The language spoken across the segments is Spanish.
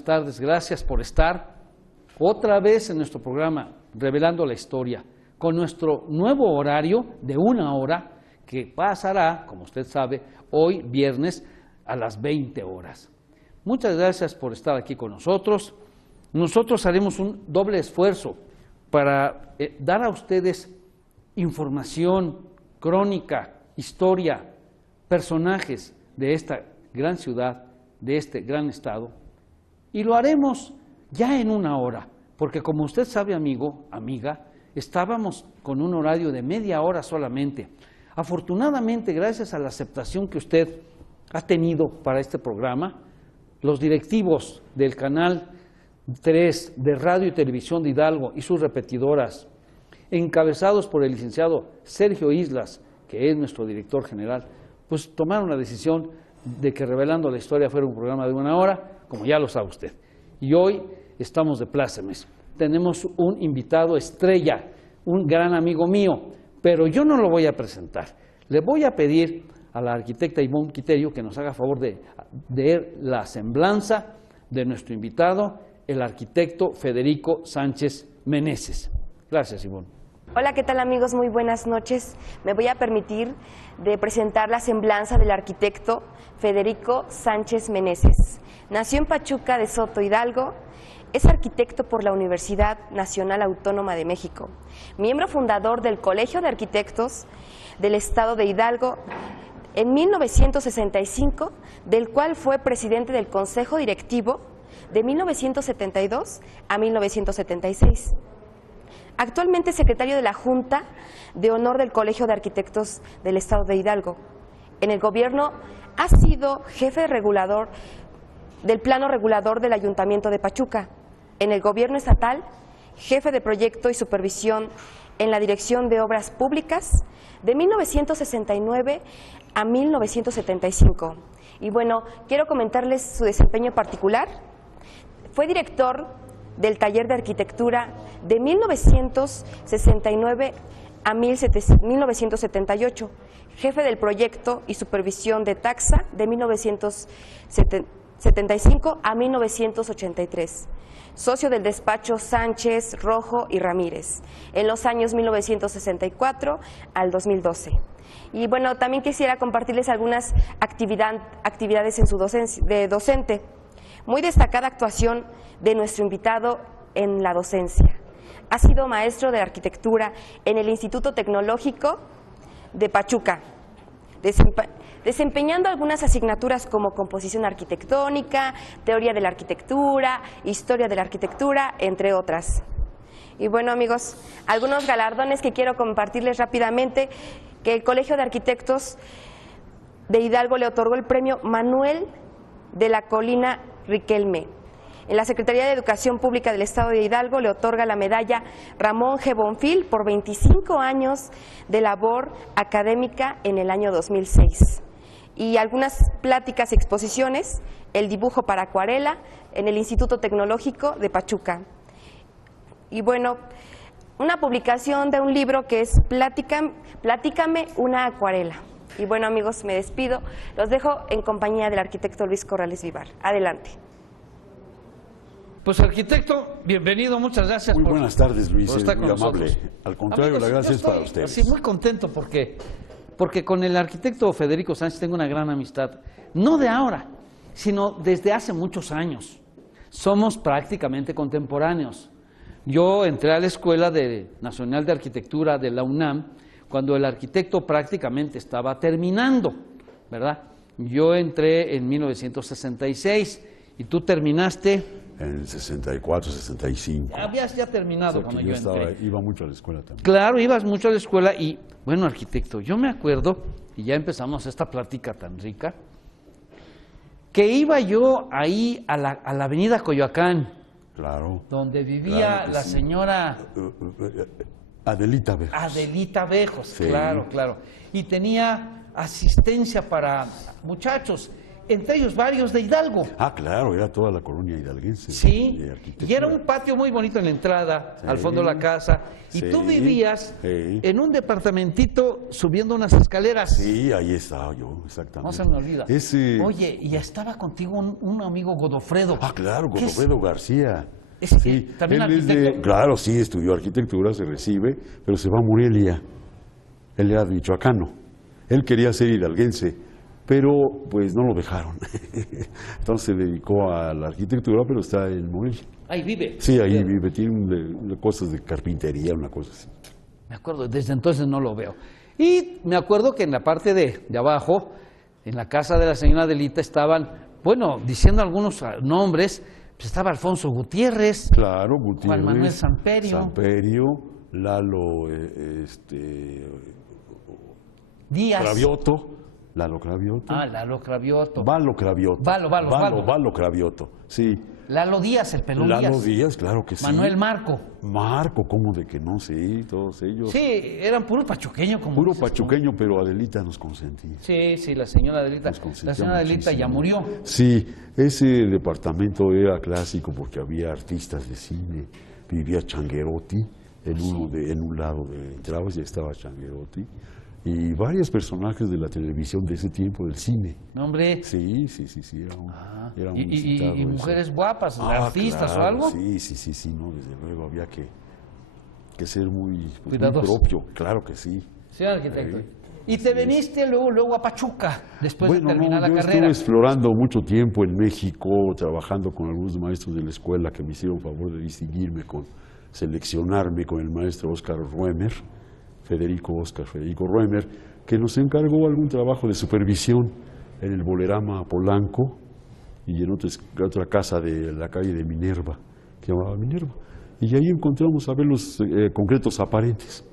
buenas tardes. Gracias por estar otra vez en nuestro programa Revelando la Historia, con nuestro nuevo horario de 1 hora que pasará, como usted sabe, hoy viernes a las 20 horas. Muchas gracias por estar aquí con nosotros. Nosotros haremos un doble esfuerzo para dar a ustedes información, crónica, historia, personajes de esta gran ciudad, de este gran estado, y lo haremos ya en 1 hora, porque como usted sabe, amigo, amiga, estábamos con un horario de media hora solamente. Afortunadamente, gracias a la aceptación que usted ha tenido para este programa, los directivos del Canal 3 de Radio y Televisión de Hidalgo y sus repetidoras, encabezados por el licenciado Sergio Islas, que es nuestro director general, pues tomaron la decisión de que Revelando la Historia fuera un programa de 1 hora, como ya lo sabe usted. Y hoy estamos de plácemes. Tenemos un invitado estrella, un gran amigo mío, pero yo no lo voy a presentar. Le voy a pedir a la arquitecta Ivonne Quiterio que nos haga favor de leer la semblanza de nuestro invitado, el arquitecto Federico Sánchez Meneses. Gracias, Ivonne. Hola, ¿qué tal, amigos? Muy buenas noches. Me voy a permitir de presentar la semblanza del arquitecto Federico Sánchez Meneses. Nació en Pachuca de Soto, Hidalgo. Es arquitecto por la Universidad Nacional Autónoma de México, miembro fundador del Colegio de Arquitectos del Estado de Hidalgo en 1965, del cual fue presidente del Consejo Directivo de 1972 a 1976. Actualmente es secretario de la Junta de Honor del Colegio de Arquitectos del Estado de Hidalgo. En el gobierno ha sido jefe regulador del Plano Regulador del Ayuntamiento de Pachuca. En el gobierno estatal, jefe de proyecto y supervisión en la Dirección de Obras Públicas de 1969 a 1975. Y bueno, quiero comentarles su desempeño particular. Fue director del Taller de Arquitectura de 1969 a 1978, jefe del proyecto y supervisión de Taxa de 1975 a 1983, socio del despacho Sánchez, Rojo y Ramírez en los años 1964 al 2012. Y bueno, también quisiera compartirles algunas actividades en su docente. Muy destacada actuación de nuestro invitado en la docencia. Ha sido maestro de arquitectura en el Instituto Tecnológico de Pachuca, desempeñando algunas asignaturas como composición arquitectónica, teoría de la arquitectura, historia de la arquitectura, entre otras. Y bueno, amigos, algunos galardones que quiero compartirles rápidamente, que el Colegio de Arquitectos de Hidalgo le otorgó el premio Manuel de la Colina Riquelme. En la Secretaría de Educación Pública del Estado de Hidalgo le otorga la medalla Ramón G. Bonfil por 25 años de labor académica en el año 2006. Y algunas pláticas y exposiciones, el dibujo para acuarela en el Instituto Tecnológico de Pachuca. Y bueno, una publicación de un libro que es Platícame una acuarela. Y bueno, amigos, me despido. Los dejo en compañía del arquitecto Luis Corrales Vivar. Adelante. Pues arquitecto, bienvenido, muchas gracias. Muy buenas tardes, Luis, por estar muy con amable. nosotros. Al contrario, Amigos, la gracia es para estoy ustedes. Sí, muy contento porque con el arquitecto Federico Sánchez tengo una gran amistad, no de ahora, sino desde hace muchos años. Somos prácticamente contemporáneos. Yo entré a la Escuela Nacional de Arquitectura de la UNAM cuando el arquitecto prácticamente estaba terminando, ¿verdad? Yo entré en 1966 y tú terminaste en el 64, 65. Habías ya terminado cuando yo entré. Iba mucho a la escuela también. Claro, ibas mucho a la escuela y, bueno, arquitecto, yo me acuerdo, y ya empezamos esta plática tan rica, que iba yo ahí a la avenida Coyoacán. Claro. Donde vivía la señora Adelita Bejos. Adelita Bejos, sí. Claro. Y tenía asistencia para muchachos. entre ellos varios de Hidalgo. Ah, claro, era toda la colonia hidalguense. Sí, de arquitectura. y era un patio muy bonito en la entrada, Sí, al fondo de la casa, y sí, tú vivías sí. en un departamentito subiendo unas escaleras. Sí, ahí estaba yo, exactamente. No se me olvida. Ese... Oye, y estaba contigo un amigo Godofredo. Ah, claro, ¿Qué es? Godofredo García. ¿Es Sí, también él es arquitecto? claro, sí, estudió arquitectura, se recibe, pero se va a Morelia. Él era michoacano. Él quería ser hidalguense, pero pues no lo dejaron. Entonces se dedicó a la arquitectura, pero está en Morelia. Ahí vive. Sí, ahí vive, tiene cosas de carpintería, una cosa así. Me acuerdo, desde entonces no lo veo. Y me acuerdo que en la parte de abajo, en la casa de la señora Adelita, estaban, bueno, diciendo algunos nombres, pues estaba Alfonso Gutiérrez, Claro, Gutiérrez. Juan Manuel Samperio. Samperio, Lalo, Díaz. Cravioto. Lalo Cravioto. Ah, Lalo Cravioto. Valo Cravioto. Valo. Cravioto, sí. Lalo Díaz, el pelón Lalo Díaz. Díaz, claro que sí. Manuel Marco. Marco, ¿cómo de que no? Sí, todos ellos. Sí, eran puro pachuqueño, como Puro dices tú. pachuqueño, pero Adelita nos consentía. Sí, sí, la señora Adelita. Nos consentía La señora Adelita ya muchísimo. murió. Sí, ese departamento era clásico porque había artistas de cine. Vivía Changuerotti, en un lado de entrabas ya estaba Changuerotti. Y varios personajes de la televisión de ese tiempo, del cine. No, hombre. Sí, era muy citado Y eso. mujeres guapas, artistas claro, o algo. Sí, no, desde luego había que ser muy Cuidadoso. propio, claro que sí. Sí, arquitecto. Y te viniste luego a Pachuca, después de terminar la yo carrera. estuve explorando mucho tiempo en México, trabajando con algunos maestros de la escuela que me hicieron favor de distinguirme seleccionarme con el maestro Federico Ruemer, que nos encargó algún trabajo de supervisión en el Bolerama Polanco y en otra casa de la calle de Minerva, que llamaba Minerva. Y ahí encontramos a ver los concretos aparentes,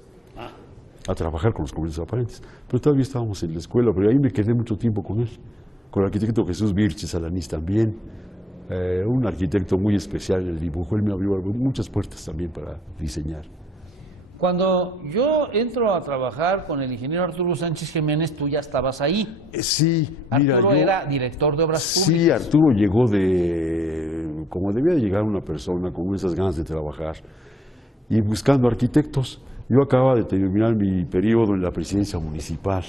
a trabajar con los concretos aparentes. Pero todavía estábamos en la escuela, pero ahí me quedé mucho tiempo con él, con el arquitecto Jesús Virches Alanís también, un arquitecto muy especial en el dibujo. Él me abrió muchas puertas también para diseñar. Cuando yo entro a trabajar con el ingeniero Arturo Sánchez Jiménez, tú ya estabas ahí. Sí, mira, Arturo era director de obras públicas. Sí, Arturo llegó como debía de llegar una persona con esas ganas de trabajar y buscando arquitectos. Yo acababa de terminar mi periodo en la presidencia municipal.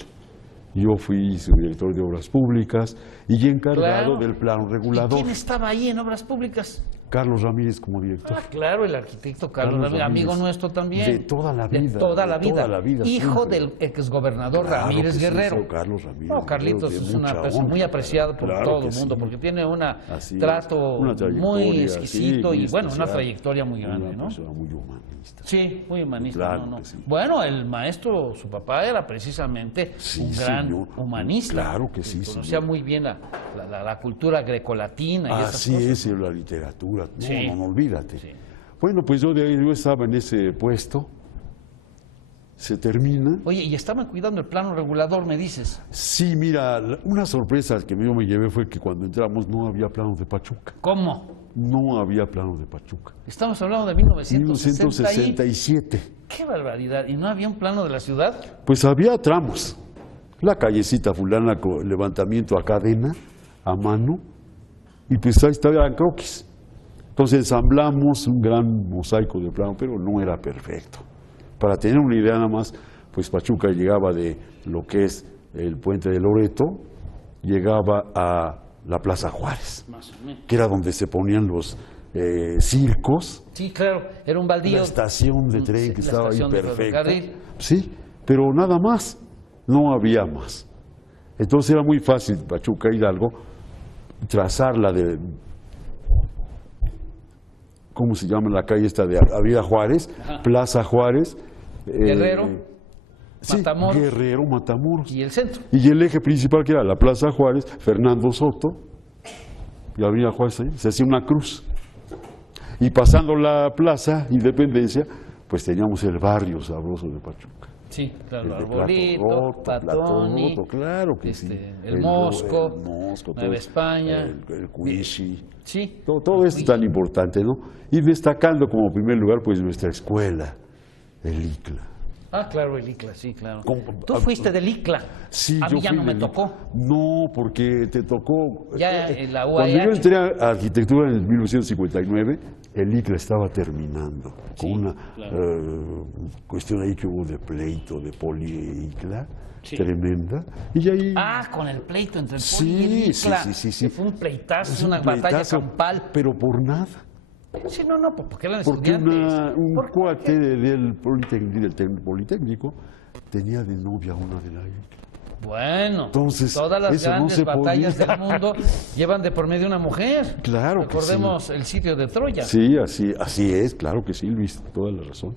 Yo fui subdirector de obras públicas y encargado del plano regulador. ¿Y quién estaba ahí en obras públicas? Carlos Ramírez como director. Ah, claro, el arquitecto Carlos Ramírez, amigo nuestro también. De toda la vida. De toda la vida. Hijo siempre. del exgobernador Claro Ramírez que sí, Guerrero. fue Carlos Ramírez No, Carlitos Guerrero, de es una mucha persona honra. muy apreciada por Claro todo que el mundo, sí. porque tiene un Así es, trato una trayectoria, muy sí, exquisito muy y bueno, una especial. trayectoria muy grande, Una ¿no? persona muy humanista. Sí, muy humanista. Claro no. que sí. Bueno, el maestro, su papá era precisamente Sí, un gran señor. humanista. Claro que sí, Conocía señor. muy bien la cultura grecolatina y esas Así cosas. es, la literatura. No, Sí. no, olvídate. Sí. Bueno, pues yo estaba en ese puesto, se termina. Oye, y estaban cuidando el plano regulador, me dices. Sí, mira, una sorpresa que yo me llevé fue que cuando entramos no había planos de Pachuca. ¿Cómo? No había planos de Pachuca. Estamos hablando de 1960 y... 1967. ¡Qué barbaridad! ¿Y no había un plano de la ciudad? Pues había tramos. La callecita fulana con levantamiento a cadena, a mano, y pues ahí estaban croquis. Entonces ensamblamos un gran mosaico de plano, pero no era perfecto. Para tener una idea nada más, pues Pachuca llegaba de lo que es el puente de Loreto, llegaba a la Plaza Juárez, Más o menos. que era donde se ponían los circos, Sí, claro, era un baldío. la estación de tren Sí, que la estaba ahí estación de perfecta. ferrocarril. Sí, pero nada más, no había más. Entonces era muy fácil Pachuca Hidalgo trazarla de, ¿cómo se llama la calle esta de Avenida Juárez? Ajá. Plaza Juárez. Guerrero, sí, Matamoros. Guerrero, Matamoros. Y el centro. Y el eje principal que era la Plaza Juárez, Fernando Soto, y Avenida Juárez ahí, se hacía una cruz. Y pasando la Plaza Independencia, pues teníamos el barrio sabroso de Pachuca. Sí, claro, El de Arbolito, Platoni, Roto, claro que sí. el Mosco, el Mosco, Nueva España. el Cuishi. Sí. Todo esto es tan importante, ¿no? Y destacando como primer lugar, pues nuestra escuela, el ICLA. Ah, claro, el ICLA, sí, claro. Con- Tú fuiste del ICLA. Sí, a yo mí ya fui no me del- tocó. No, porque te tocó. Ya en la Cuando yo UAH. entré a arquitectura en 1959, el ICLA estaba terminando, Sí, con una claro. cuestión ahí que hubo de pleito, de poli-ICLA, Sí. tremenda. Y ahí. Ah, con el pleito entre el Sí, Poli y el ICLA. sí. Que fue un pleitazo, Es un una batalla pleitazo, campal. pero por nada. Sí, no, porque eran Porque estudiantes. un ¿Por qué? cuate del Politécnico tenía de novia una de la ICLA. Bueno, Entonces, todas las eso no grandes se batallas podía. del mundo llevan de por medio una mujer. Claro que Recordemos el sitio de Troya. Sí, así es, claro que sí, Luis, toda la razón.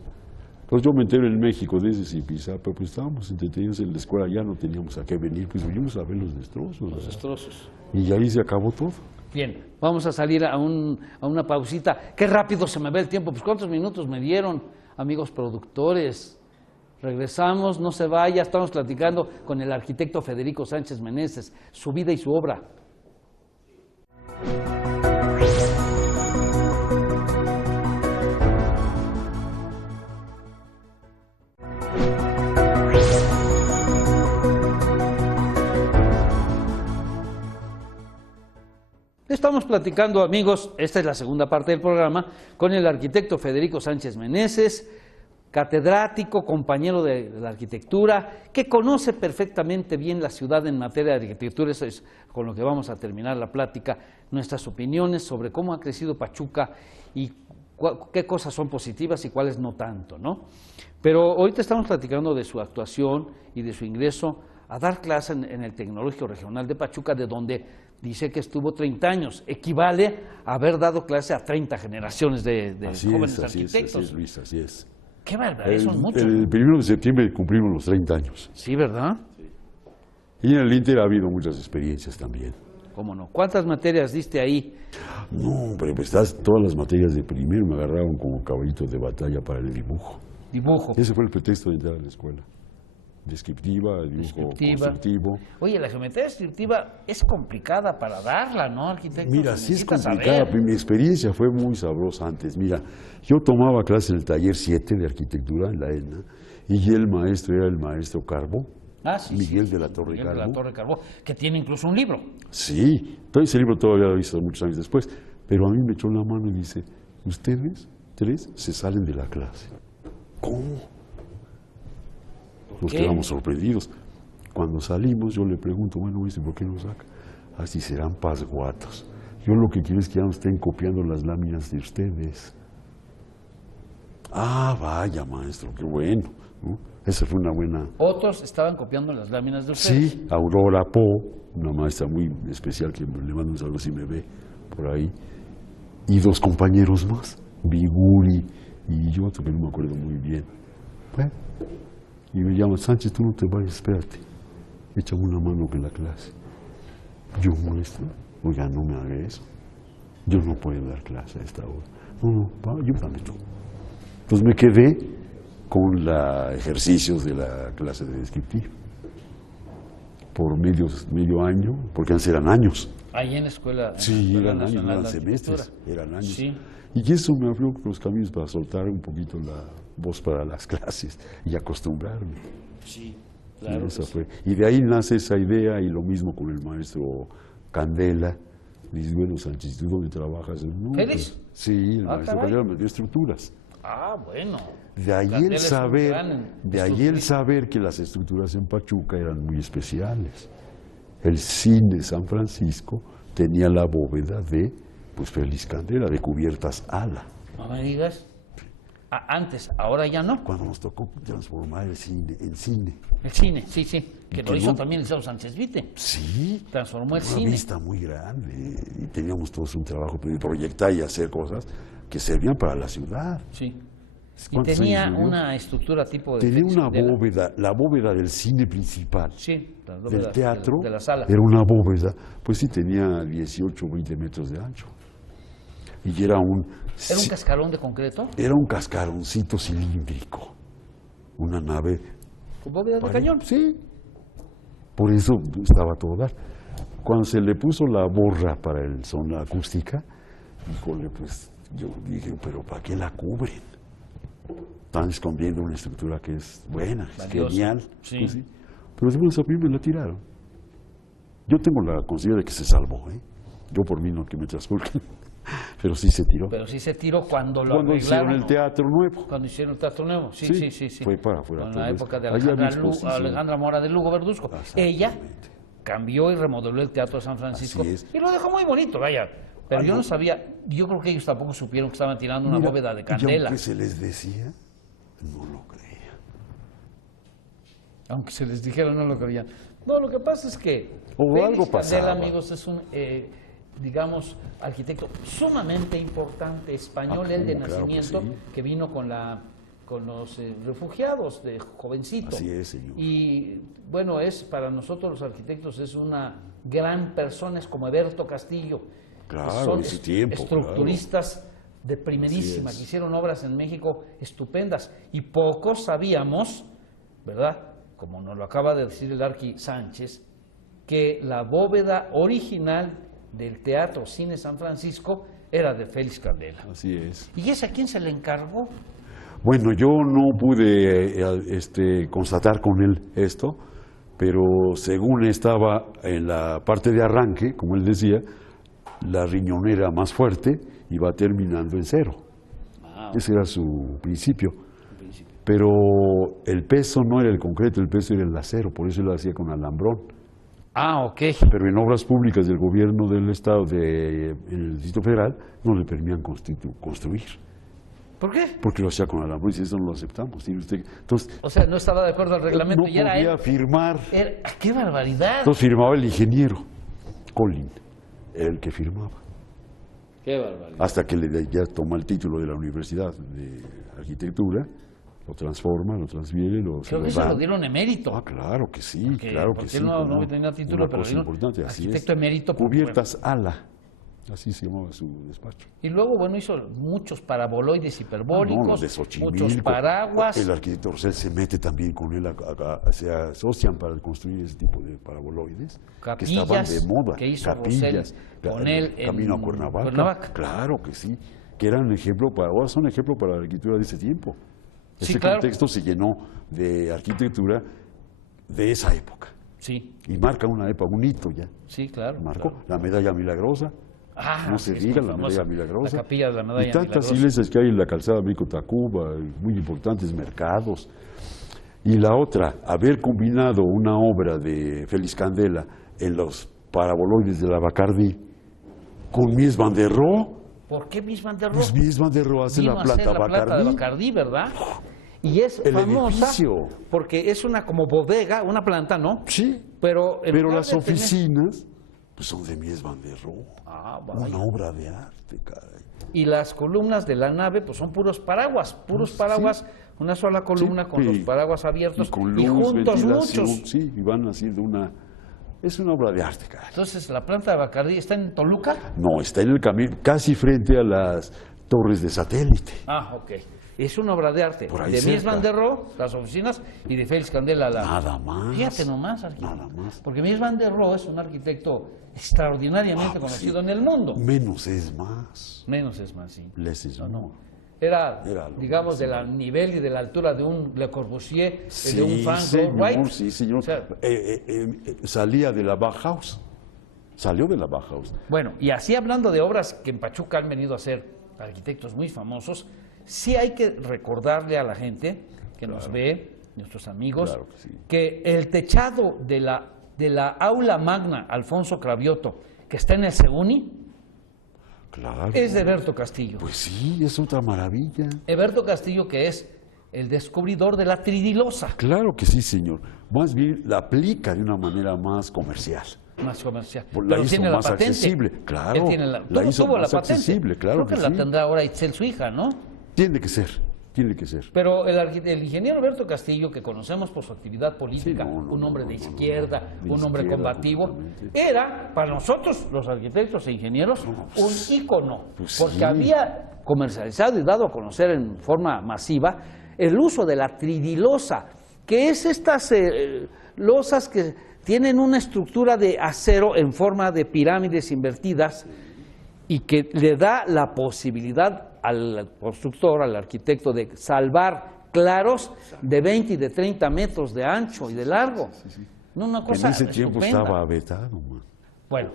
Entonces yo me entero en México desde Zipizape, pues estábamos entretenidos en la escuela, ya no teníamos a qué venir, pues vinimos a ver los destrozos. Los ¿verdad? destrozos. Y ahí se acabó todo. Bien, vamos a salir a una pausita. Qué rápido se me ve el tiempo. Pues ¿cuántos minutos me dieron, amigos productores? Regresamos, no se vaya, estamos platicando con el arquitecto Federico Sánchez Meneses, su vida y su obra. Estamos platicando, amigos, esta es la segunda parte del programa, con el arquitecto Federico Sánchez Meneses, catedrático, compañero de la arquitectura, que conoce perfectamente bien la ciudad en materia de arquitectura. Eso es con lo que vamos a terminar la plática, nuestras opiniones sobre cómo ha crecido Pachuca y qué cosas son positivas y cuáles no tanto, ¿no? Pero ahorita estamos platicando de su actuación y de su ingreso a dar clase en el Tecnológico Regional de Pachuca, de donde dice que estuvo 30 años. Equivale a haber dado clase a 30 generaciones de jóvenes arquitectos. Así es, Luis, así es. Qué barbaridad, son muchos. El 1 de septiembre cumplimos los 30 años. Sí, ¿verdad? Y en el Inter ha habido muchas experiencias también. ¿Cómo no? ¿Cuántas materias diste ahí? No, pero pues todas las materias de primero me agarraron como caballito de batalla para el dibujo. Dibujo. Ese fue el pretexto de entrar a la escuela. Descriptiva, dibujo constructivo. Oye, la geometría descriptiva es complicada para darla, ¿no, arquitecto? Mira, Se sí es necesita complicada, saber. mi experiencia fue muy sabrosa antes. Mira, yo tomaba clase en el taller 7 de arquitectura en la ENA y el maestro era el maestro Carbo, Ah, sí, Miguel sí, de la sí, Torre Miguel de la Carbo. Torre Carbó, que tiene incluso un libro. Sí, todo ese libro todavía lo he visto muchos años después, pero a mí me echó la mano y dice, ustedes 3 se salen de la clase. ¿Cómo? Nos qué? quedamos sorprendidos. Cuando salimos yo le pregunto, bueno, ¿por qué nos saca? Así serán pasguatos. Yo lo que quiero es que ya no estén copiando las láminas de ustedes. Ah, vaya maestro, qué bueno, ¿no? Esa fue una buena... Otros estaban copiando las láminas de ustedes. Sí, Aurora Po, una maestra muy especial que le mando un saludo si me ve por ahí, y 2 compañeros más, Biguri y yo, otro que no me acuerdo muy bien. Bueno, y me llaman, Sánchez, tú no te vayas, espérate, échame una mano en la clase. Yo, maestro, oiga, no me haga eso, yo no puedo dar clase a esta hora. No, ayúdame tú. Entonces me quedé con los ejercicios de la clase de descriptiva por medio año, porque antes eran años. Ahí en la escuela. Sí, en la eran Escuela años, no Nacional eran de semestres, Arquitectura. eran años. Sí. Y eso me abrió los caminos para soltar un poquito la voz para las clases y acostumbrarme. Sí, Y claro. esa fue. Y de ahí nace esa idea, y lo mismo con el maestro Candela. Dice, bueno, Sánchez, ¿tú dónde trabajas? No, ¿Félix? Sí, el Ah, maestro caray. Candela me dio estructuras. Ah, bueno. De ahí Candela el es un saber, gran de ahí el estructurista. saber que las estructuras en Pachuca eran muy especiales. El cine San Francisco tenía la bóveda de Félix Candela, de cubiertas ala. No me digas. Ah, antes, ahora ya no. Cuando nos tocó transformar el cine en cine. El cine, sí, sí. Que lo que hizo no- también el Liceo Sánchez Vite. Sí, Transformó el una cine. vista muy grande, y teníamos todos un trabajo de proyectar y hacer cosas que servían para la ciudad. Sí. Y ¿Cuántos tenía años vivió? una estructura tipo de. Tenía Félix una Candela. bóveda, la bóveda del cine principal. Sí, la Del bóveda teatro, de la sala. era una bóveda, pues sí tenía 18 o 20 metros de ancho. Y ¿Era un cascarón de concreto? era un cascaroncito cilíndrico, una nave. ¿Con bóveda de pare- cañón? Sí, por eso estaba todo dar. Cuando se le puso la borra para el zona acústica, híjole, pues yo dije, pero ¿para qué la cubren? Están escondiendo una estructura que es buena, es Valiosa. genial. Sí. Pues sí. Pero después a mí me la tiraron. Yo tengo la conciencia de que se salvó, ¿eh? Yo por mí no que me trasculquen, pero sí se tiró. Pero sí se tiró cuando lo Cuando hicieron arreglaron, el ¿no? Teatro Nuevo. Cuando hicieron el Teatro Nuevo, sí, Sí, sí, sí. sí. fue para afuera En todo la eso. época de Ahí había Alejandra, exposición. Mora de Lugo Verduzco. Ella Exactamente. cambió y remodeló el Teatro de San Francisco Así es. y lo dejó muy bonito, vaya. Pero yo no. no sabía, yo creo que ellos tampoco supieron que estaban tirando una Mira, bóveda de y candela. aunque se les decía, no lo creía. Aunque se les dijera, no lo creían. No, lo que pasa es que O Félix algo Candela, pasaba. amigos, es un, digamos, arquitecto sumamente importante español, Ah, él de ¿cómo? Claro que nacimiento, sí. que vino con los refugiados de jovencito. Así es, señor. Y bueno, para nosotros los arquitectos es una gran persona, es como Eberto Castillo. Claro, Son en su tiempo, estructuristas de primerísima, Así es. que hicieron obras en México estupendas. Y pocos sabíamos, ¿verdad? Como nos lo acaba de decir el Arqui Sánchez, que la bóveda original del Teatro Cine San Francisco era de Félix Candela. Así es. ¿Y ese a quién se le encargó? Bueno, yo no pude constatar con él esto, pero según estaba en la parte de arranque, como él decía, la riñonera más fuerte iba terminando en cero. Ese era su principio. Pero el peso no era el concreto, el peso era el acero, por eso lo hacía con alambrón. Ah, ok. Pero en obras públicas del gobierno del Estado, el Distrito Federal, no le permitían construir. ¿Por qué? Porque lo hacía con alambrón y dice, eso no lo aceptamos. Tiene usted... Entonces, O sea, no estaba de acuerdo al reglamento no y era podía él. firmar. ¡Qué barbaridad! Entonces firmaba el ingeniero, Colin, el que firmaba. ¡Qué barbaridad! Hasta que ya toma el título de la Universidad de Arquitectura, lo transforma, lo transfiere, Creo que eso lo dieron emérito. Ah, claro que sí, Porque- claro que porque sí. él no cómo tenía título, una pero cosa le dieron importante, así arquitecto es. emérito porque, Cubiertas Ala, así se llamaba su despacho. Y luego, bueno, hizo muchos paraboloides hiperbólicos, los de Xochimilco. muchos paraguas. El arquitecto Rosell se mete también con él, se asocian para construir ese tipo de paraboloides que estaban Capillas de moda. que hizo Capillas, Rosell con él en Camino a Cuernavaca. Cuernavaca. Claro que sí, que eran un ejemplo ahora son ejemplo para la arquitectura de ese tiempo. Sí, Ese claro. contexto se llenó de arquitectura de esa época Sí, y marca una época, un hito ya. sí, claro. Marcó claro. la medalla milagrosa. Ah, No se es diga muy la famosa, medalla milagrosa. La capilla de la medalla y tantas milagrosa. iglesias que hay en la calzada México-Tacuba, muy importantes mercados. Y la otra, haber combinado una obra de Félix Candela en los paraboloides de la Bacardí con Mies van der Rohe. ¿Por qué Mies van der Rohe? Pues Mies van der Rohe hace Vino la a hacer planta la planta de Bacardí. Bacardí, ¿verdad? Y es El famosa edificio. porque es una como bodega, una planta, ¿no? Sí, Pero, en pero lugar las de tener- oficinas pues son de Mies van der Rohe. Ah, vaya. Una obra de arte, caray. Y las columnas de la nave pues son puros paraguas, una sola columna Sí, con los y- paraguas abiertos y con y luz, juntos ventilación, muchos. sí, y van haciendo es una obra de arte, caray. Entonces, la planta de Bacardí está en Toluca. No, está en el camino, casi frente a las torres de satélite. Ah, ok. Es una obra de arte. Por ahí De Mies cerca. van der Rohe, las oficinas, y de Félix Candela la. Nada más. Fíjate nomás, arquitecto. Nada más. Porque Mies van der Rohe es un arquitecto extraordinariamente Pues conocido sí. en el mundo. Menos es más. Menos es más, sí. Less is more. Era Era lo digamos, máximo. del nivel y de la altura de un Le Corbusier, Sí, de un Frank Lloyd señor, Wright. sí, señor. O sea, Salía de la Bauhaus. Salió de la Bauhaus. bueno, y así hablando de obras que en Pachuca han venido a hacer arquitectos muy famosos, sí hay que recordarle a la gente que nos ve, nuestros amigos, Claro que sí. que el techado de la aula magna Alfonso Cravioto, que está en el Seguni, Claro. es de Eberto Castillo. Pues sí, es otra maravilla. Eberto Castillo, que es el descubridor de la tridilosa, Claro que sí, señor. Más bien la aplica de una manera más comercial. más comercial. Pues la Pero hizo tiene la más patente. accesible, claro. Él tiene La hizo tuvo la más patente. accesible, claro Creo que que la sí. tendrá ahora Itzel, su hija, ¿no? Tiene que ser, tiene que ser. Pero el ingeniero Alberto Castillo, que conocemos por su actividad política, Sí, no, un hombre de izquierda, de un hombre izquierda, combativo, completamente. era, para nosotros, los arquitectos e ingenieros, un ícono, pues porque sí. había comercializado y dado a conocer en forma masiva el uso de la tridilosa, que es estas losas que tienen una estructura de acero en forma de pirámides invertidas y que le da la posibilidad al constructor, al arquitecto, de salvar claros de 20 y de 30 metros de ancho y de largo. No, una cosa en ese tiempo estupenda. estaba vetado, man. Bueno,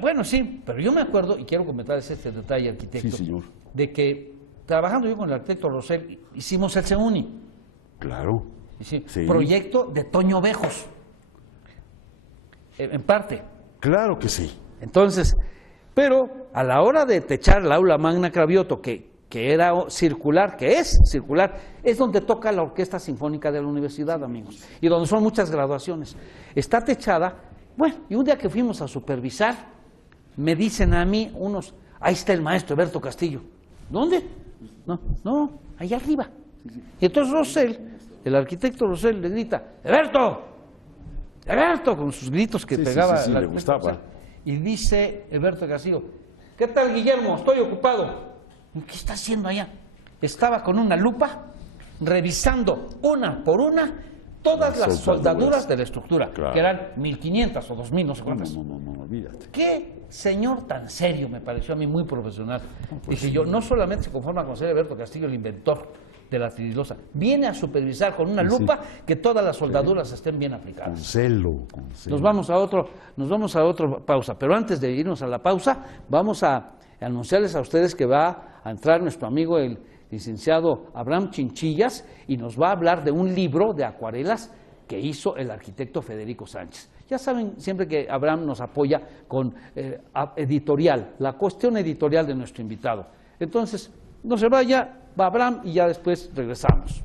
bueno, sí, pero yo me acuerdo, y quiero comentarles este detalle, arquitecto, Sí, señor. de que trabajando yo con el arquitecto Rosell, hicimos el CEUNI, Claro. Sí. proyecto de Toño Bejos, en parte. Claro que sí. Entonces, pero a la hora de techar el aula Magna Cravioto, que era circular, que es circular, es donde toca la Orquesta Sinfónica de la Universidad, amigos, y donde son muchas graduaciones. Está techada, bueno, y un día que fuimos a supervisar, me dicen a mí unos, ahí está el maestro Eberto Castillo. ¿Dónde? No, allá arriba. Y entonces Rosell, el arquitecto Rosell, le grita, ¡Eberto! ¡Eberto! Con sus gritos que pegaba. Sí, el le arquitecto gustaba. Rosell. Y dice Eberto Castillo, ¿qué tal, Guillermo? Estoy ocupado. ¿Qué está haciendo allá? Estaba con una lupa revisando una por una todas las soldaduras de la estructura, Claro. que eran 1500 o 2000, no sé cuántas. No, olvídate. Qué señor tan serio, me pareció a mí muy profesional. Dije yo, no solamente se conforma con ser Eberto Castillo el inventor de la tridilosa, viene a supervisar con una lupa que todas las soldaduras estén bien Con aplicadas. celo. Nos vamos a otra pausa, pero antes de irnos a la pausa, vamos a anunciarles a ustedes que va a entrar nuestro amigo el licenciado Abraham Chinchillas y nos va a hablar de un libro de acuarelas que hizo el arquitecto Federico Sánchez. Ya saben, siempre que Abraham nos apoya con editorial, la cuestión editorial de nuestro invitado. Entonces, no se vaya, va Abraham y ya después regresamos.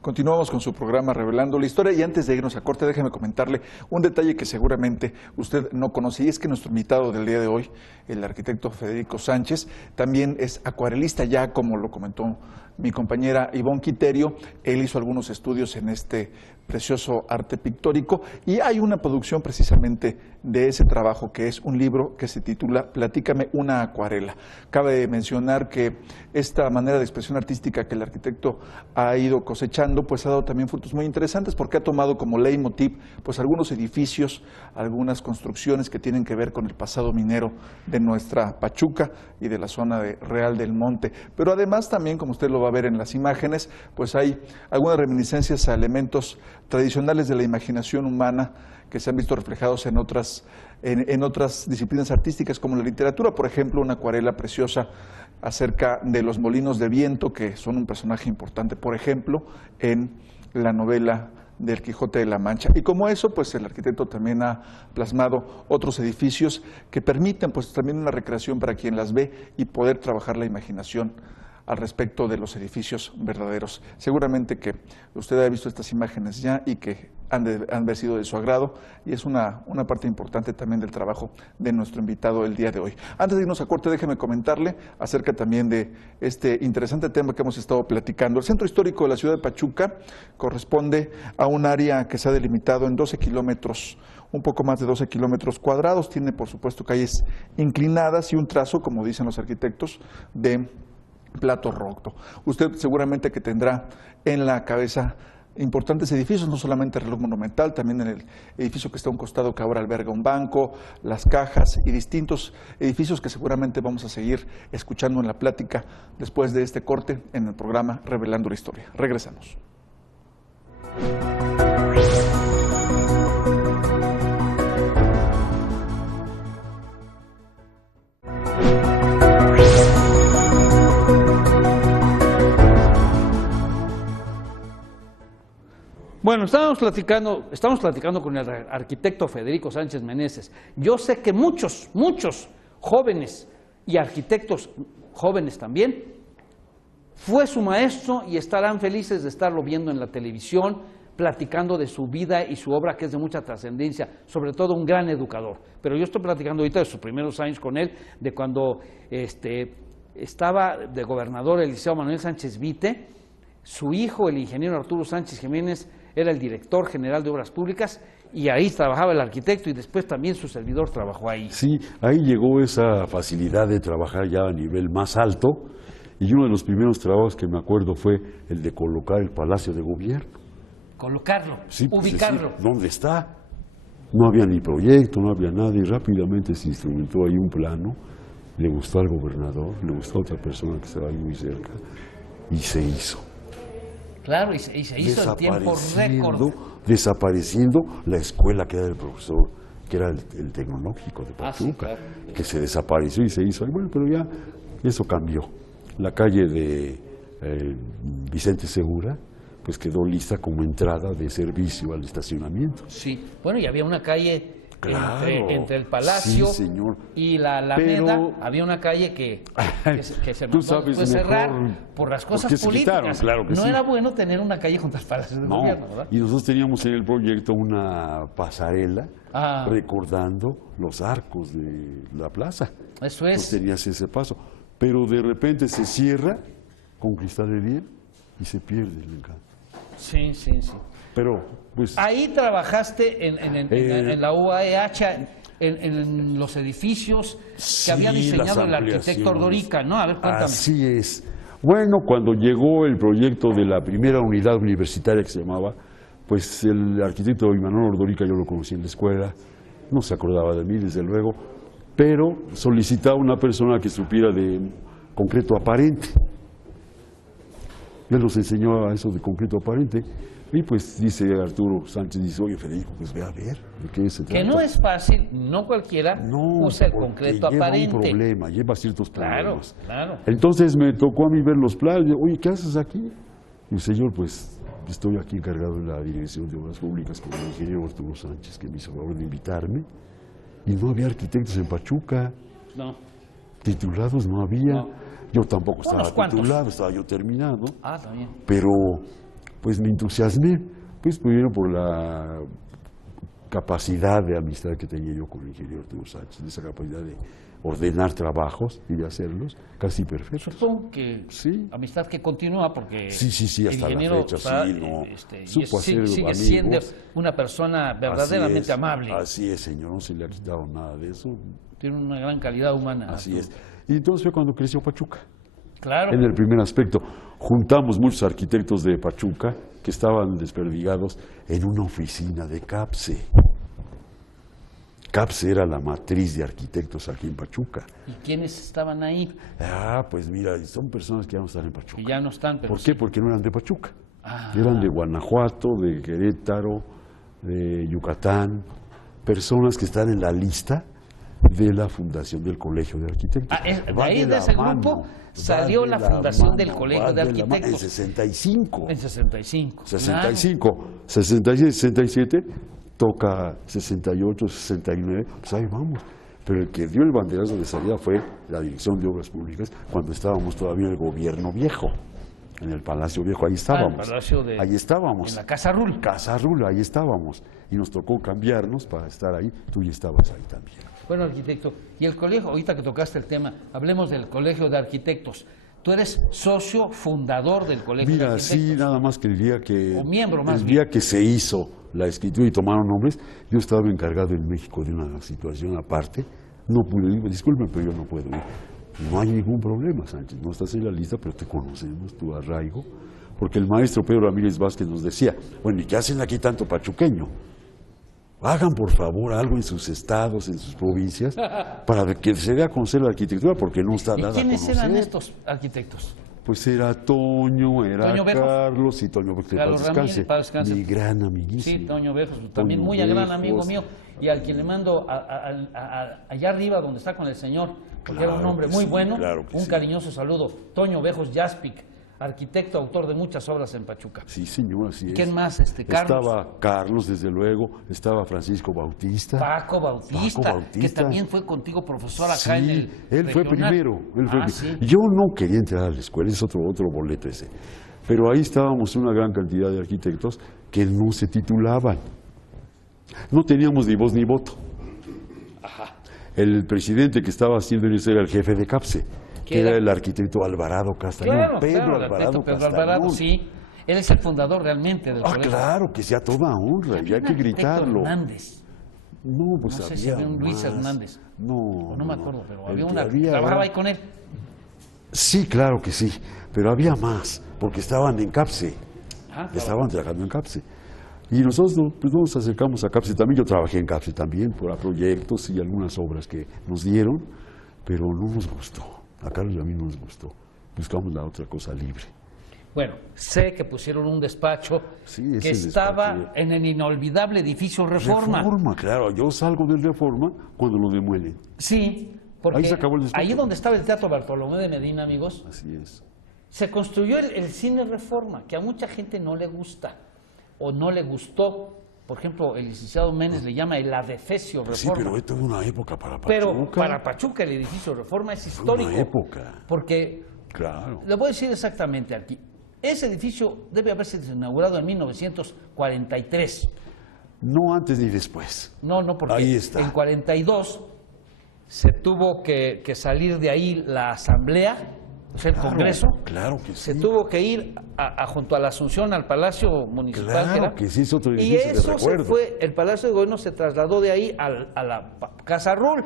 Continuamos con su programa Revelando la Historia y antes de irnos a corte déjeme comentarle un detalle que seguramente usted no conoce y es que nuestro invitado del día de hoy, el arquitecto Federico Sánchez, también es acuarelista ya como lo comentó mi compañera Ivonne Quiterio. Él hizo algunos estudios en este precioso arte pictórico y hay una producción precisamente de ese trabajo que es un libro que se titula Platícame una acuarela. Cabe mencionar que esta manera de expresión artística que el arquitecto ha ido cosechando pues ha dado también frutos muy interesantes porque ha tomado como leitmotiv pues algunos edificios, algunas construcciones que tienen que ver con el pasado minero de nuestra Pachuca y de la zona de Real del Monte, pero además también, como usted lo va a ver en las imágenes, pues hay algunas reminiscencias a elementos tradicionales de la imaginación humana que se han visto reflejados en otras disciplinas artísticas como la literatura. Por ejemplo, una acuarela preciosa acerca de los molinos de viento, que son un personaje importante, por ejemplo, en la novela del Quijote de la Mancha. Y como eso, pues el arquitecto también ha plasmado otros edificios que permiten pues también una recreación para quien las ve y poder trabajar la imaginación al respecto de los edificios verdaderos. Seguramente que usted ha visto estas imágenes ya y que han de haber sido de su agrado y es una parte importante también del trabajo de nuestro invitado el día de hoy. Antes de irnos a corte, déjeme comentarle acerca también de este interesante tema que hemos estado platicando. El centro histórico de la ciudad de Pachuca corresponde a un área que se ha delimitado en 12 kilómetros, un poco más de 12 kilómetros cuadrados. Tiene, por supuesto, calles inclinadas y un trazo, como dicen los arquitectos, de plato recto. Usted seguramente que tendrá en la cabeza importantes edificios, no solamente el reloj monumental, también en el edificio que está a un costado que ahora alberga un banco, las cajas y distintos edificios que seguramente vamos a seguir escuchando en la plática después de este corte en el programa Revelando la Historia. Regresamos. Bueno, estamos platicando con el arquitecto Federico Sánchez Meneses. Yo sé que muchos jóvenes y arquitectos jóvenes también, fue su maestro y estarán felices de estarlo viendo en la televisión, platicando de su vida y su obra que es de mucha trascendencia, sobre todo un gran educador. Pero yo estoy platicando ahorita de sus primeros años con él, de cuando estaba de gobernador el Liceo Manuel Sánchez Vite, su hijo, el ingeniero Arturo Sánchez Jiménez, era el director general de Obras Públicas y ahí trabajaba el arquitecto y después también su servidor trabajó ahí. Sí, ahí llegó esa facilidad de trabajar ya a nivel más alto y uno de los primeros trabajos que me acuerdo fue el de colocar el Palacio de Gobierno. Colocarlo, Sí, pues, ubicarlo. decir, ¿dónde está? No había ni proyecto, no había nada y rápidamente se instrumentó ahí un plano le gustó al gobernador, le gustó a otra persona que estaba ahí muy cerca, y se hizo. Claro, y se hizo en tiempo récord. Desapareciendo la escuela que era del profesor, que era el tecnológico de Pachuca, sí, claro. que se desapareció y se hizo. Y bueno, pero ya eso cambió. La calle de Vicente Segura, pues quedó lista como entrada de servicio al estacionamiento. Sí, bueno, y había una calle Claro, entre el Palacio sí, señor. y la Alameda, Pero había una calle que se Tú mandó sabes después cerrar mejor por las cosas por qué se políticas. quitaron, claro que no sí. era bueno tener una calle junto al Palacio del Gobierno, ¿verdad? Y nosotros teníamos en el proyecto una pasarela recordando los arcos de la plaza. Eso Entonces es. tenías ese paso. Pero de repente se cierra con cristal de riel y se pierde el encanto. Sí. Pero, pues... Ahí trabajaste en la UAEH, en los edificios que había diseñado el arquitecto Ordorica, ¿no? A ver, cuéntame. Así es. Bueno, cuando llegó el proyecto de la primera unidad universitaria que se llamaba, pues el arquitecto Imanol Ordorica yo lo conocí en la escuela, no se acordaba de mí, desde luego, pero solicitaba una persona que supiera de concreto aparente. Él nos enseñó a eso de concreto aparente. Y pues dice Arturo Sánchez, dice, oye Federico, pues ve a ver de qué se trata. Que no es fácil, no cualquiera usa el concreto aparente. Lleva un problema, lleva ciertos Claro, problemas. claro. Entonces me tocó a mí ver los planes, oye, ¿qué haces aquí? Y el señor, pues estoy aquí encargado en la Dirección de Obras Públicas con el ingeniero Arturo Sánchez, que me hizo favor de invitarme. Y no había arquitectos en Pachuca. No. Titulados no había. No. Yo tampoco estaba Unos cuantos. titulado, estaba yo terminado. También. Pero pues me entusiasmé, pues primero por la capacidad de amistad que tenía yo con el ingeniero Arturo Sánchez, esa capacidad de ordenar trabajos y de hacerlos casi perfectos. Supongo que amistad que continúa porque sí, hasta el ingeniero la fecha, está, sí, no, supo hacer sigue amigos. siendo una persona verdaderamente amable. Así es, señor, no se le ha quitado nada de eso. Tiene una gran calidad humana. Así es. Y entonces fue cuando creció Pachuca. Claro. En el primer aspecto, juntamos muchos arquitectos de Pachuca que estaban desperdigados en una oficina de CAPSE. CAPSE era la matriz de arquitectos aquí en Pachuca. ¿Y quiénes estaban ahí? Pues mira, son personas que ya no están en Pachuca. Que ya no están, pero ¿Por qué? Porque no eran de Pachuca. Ah. Eran de Guanajuato, de Querétaro, de Yucatán, personas que están en la lista de la fundación del Colegio de Arquitectos. De ahí, de ese grupo, salió la fundación del Colegio de Arquitectos. En 65. En 65. 65, 66, 67, toca 68, 69, pues ahí vamos. Pero el que dio el banderazo de salida fue la Dirección de Obras Públicas cuando estábamos todavía en el gobierno viejo. En el Palacio Viejo, ahí estábamos. Ahí estábamos. En la Casa Rul. Casa Rul, ahí estábamos. Y nos tocó cambiarnos para estar ahí. Tú ya estabas ahí también. Bueno, arquitecto, y el colegio, ahorita que tocaste el tema, hablemos del Colegio de Arquitectos. Tú eres socio fundador del Colegio de Arquitectos. Mira, sí, nada más que el día que... O miembro más el bien. día que se hizo la escritura y tomaron nombres, yo estaba encargado en México de una situación aparte. No pude ir, disculpen, pero yo no puedo ir. No hay ningún problema, Sánchez, no estás en la lista, pero te conocemos, tu arraigo. Porque el maestro Pedro Ramírez Vázquez nos decía, bueno, ¿y qué hacen aquí tanto pachuqueño? Hagan por favor algo en sus estados, en sus provincias, para que se dé a conocer la arquitectura, porque no está dada a conocer. ¿Y quiénes eran estos arquitectos? Pues era Toño, era Toño Bejos. Carlos y Toño Bejos, que Carlos descanse. Ramírez, descanse. Mi gran amiguísimo. Sí, Toño Bejos, también Toño muy gran Bejos. amigo mío, y al quien le mando allá arriba donde está con el señor, porque era un Claro hombre que muy sí, bueno, claro que un sí. cariñoso saludo. Toño Bejos Jaspic, arquitecto, autor de muchas obras en Pachuca. Sí, señor, así es. ¿Quién más? Carlos. Estaba Carlos, desde luego, estaba Francisco Bautista. Paco Bautista, que también fue contigo profesor acá Sí, en el él fue regional. primero. Él fue Sí. Yo no quería entrar a la escuela, es otro boleto ese. Pero ahí estábamos una gran cantidad de arquitectos que no se titulaban. No teníamos ni voz ni voto. El presidente que estaba haciendo eso era el jefe de CAPSE, que era el arquitecto Alvarado Castañón. Claro, Pedro claro, Alvarado Pedro Castañón. Alvarado, sí. Él es el fundador realmente del colegio. Claro, que sea toda honra, y hay que gritarlo. Hernández. No, pues No sé había si había un Luis más. Hernández. No me acuerdo, pero El había que una que trabajaba ahí con él. Sí, claro que sí, pero había más, porque estaban en CAPSE, estaban trabajando en CAPSE. Y nosotros pues, nos acercamos a CAPSE también, yo trabajé en CAPSE también, por proyectos y algunas obras que nos dieron, pero no nos gustó. A Carlos y a mí no nos gustó. Buscamos la otra cosa libre. Bueno, sé que pusieron un despacho Sí, ese que estaba despacho. en el inolvidable edificio Reforma. Reforma, claro. Yo salgo del Reforma cuando lo demuelen. Sí, porque Ahí se acabó el despacho. ahí donde estaba el Teatro Bartolomé de Medina, amigos, Así es. se construyó el cine Reforma, que a mucha gente no le gusta o no le gustó. Por ejemplo, el licenciado Méndez le llama el adefesio Pues sí, Reforma. pero es toda una época para Pachuca. Pero para Pachuca el edificio Reforma es histórico. Una época. Porque, Claro. le voy a decir exactamente aquí, ese edificio debe haberse inaugurado en 1943. No antes ni después. No, porque Ahí está. en 42 se tuvo que salir de ahí la asamblea, o sea, el Claro, Congreso. claro que sí. Se tuvo que ir junto a la Asunción al Palacio Municipal. Claro que sí, es otro y edificio de eso se recuerdo. fue, el Palacio de Gobierno se trasladó de ahí a la Casa Rull.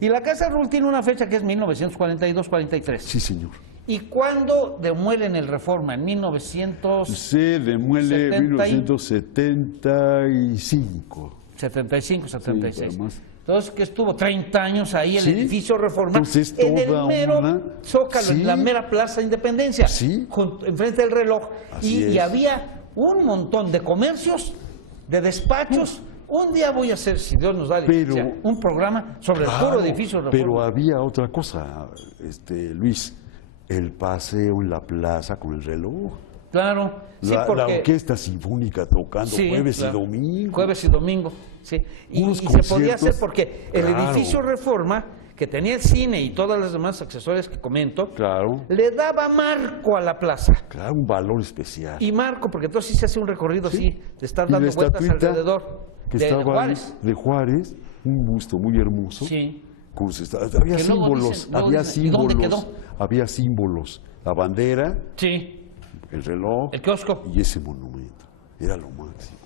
Y la Casa Rull tiene una fecha que es 1942-43. Sí, señor. ¿Y cuándo demuelen el Reforma? En 1975. Se demuele 1975. 76. Sí, además. Entonces, que estuvo 30 años ahí el Sí. edificio Reforma, Pues es en el toda mero una- Zócalo, Sí. en la mera Plaza Independencia, Sí. enfrente del reloj. Así Y es. había un montón de comercios, de despachos. Un día voy a hacer, si Dios nos da Pero- licencia, un programa sobre el Claro, puro edificio Reforma. pero había otra cosa, Luis, el paseo en la plaza con el reloj. Claro, sí, La porque... orquesta sinfónica tocando Sí, jueves claro. y domingo. Jueves y domingo, sí. Y Unos se podía conciertos, hacer porque el claro. edificio Reforma, que tenía el cine y todas las demás accesorios que comento, Claro, le daba marco a la plaza. claro, un valor especial. Y marco, porque entonces sí se hace un recorrido Sí. así, de estar Y la dando vueltas estatuita alrededor que de estaba Juárez. ahí, de Juárez, un busto muy hermoso. Sí. Con había Que luego símbolos, dicen- luego había dicen, ¿y dónde símbolos, quedó? había símbolos, la bandera, Sí, el reloj el kiosco. y ese monumento. Era lo máximo.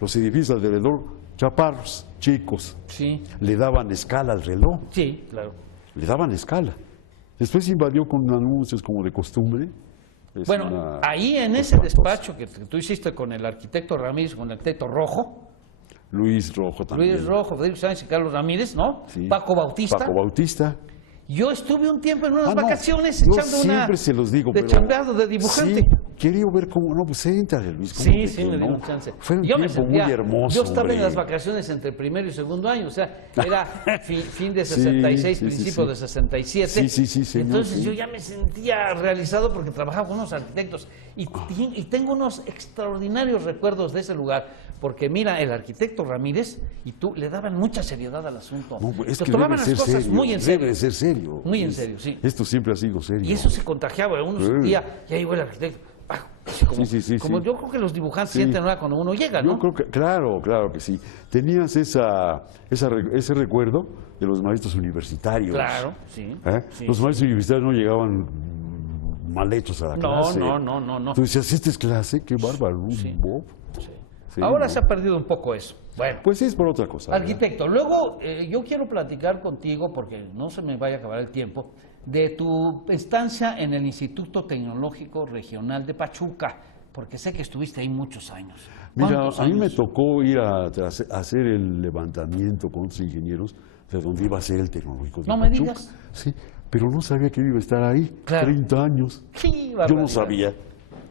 Los edificios alrededor, chaparros, chicos, Sí, le daban escala al reloj, sí, claro. le daban escala. Después invadió con anuncios como de costumbre. Es Bueno, una ahí en cosa ese espantosa. despacho que tú hiciste con el arquitecto Ramírez, con el arquitecto Rojo, Luis Rojo también. Luis Rojo, Federico Sánchez y Carlos Ramírez, ¿no? Sí. Paco Bautista. Paco Bautista. Yo estuve un tiempo en unas Ah, no, vacaciones yo echando una siempre se los digo, de pero chambeado, de dibujante. Sí, quería ver cómo, no, pues éntale, Luis. ¿cómo Sí, de sí, que me no? dieron chance. Fue un Yo me tiempo sentía- muy hermoso, Yo estaba en hombre. las vacaciones entre primero y segundo año, o sea, era fin de Sí, 66, sí, sí, principio sí. de 67. Sí, señor, Entonces sí. yo ya me sentía realizado porque trabajaba con unos arquitectos y tengo unos extraordinarios recuerdos de ese lugar, porque mira, el arquitecto Ramírez y tú le daban mucha seriedad al asunto. No, es Se que tomaban debe las ser cosas serio, muy en serio. debe de ser serio. Muy en Luis. serio, sí. Esto siempre ha sido serio. Y eso se contagiaba, uno sentía, ya llegó el arquitecto. Así como, Sí, como sí. yo creo que los dibujantes Sí. sienten ahora cuando uno llega, ¿no? Yo creo que, claro que sí. Tenías ese recuerdo de los maestros universitarios. Claro, sí. Sí, Los sí. maestros universitarios no llegaban mal hechos a la No, clase. no. Tú decías, ¿esta es clase? Qué bárbaro, un Sí. bob. Sí, Ahora ¿no? se ha perdido un poco eso. Bueno, Pues sí, es por otra cosa. ¿verdad? arquitecto, luego yo quiero platicar contigo, porque no se me vaya a acabar el tiempo, de tu estancia en el Instituto Tecnológico Regional de Pachuca, porque sé que estuviste ahí muchos años. Mira, ¿Cuántos a mí me años? tocó ir a hacer el levantamiento con otros ingenieros de donde iba a ser el tecnológico de No me Pachuca. digas. Sí, pero no sabía que iba a estar ahí. Claro. 30 años. ¡Qué Yo barbaridad! no sabía.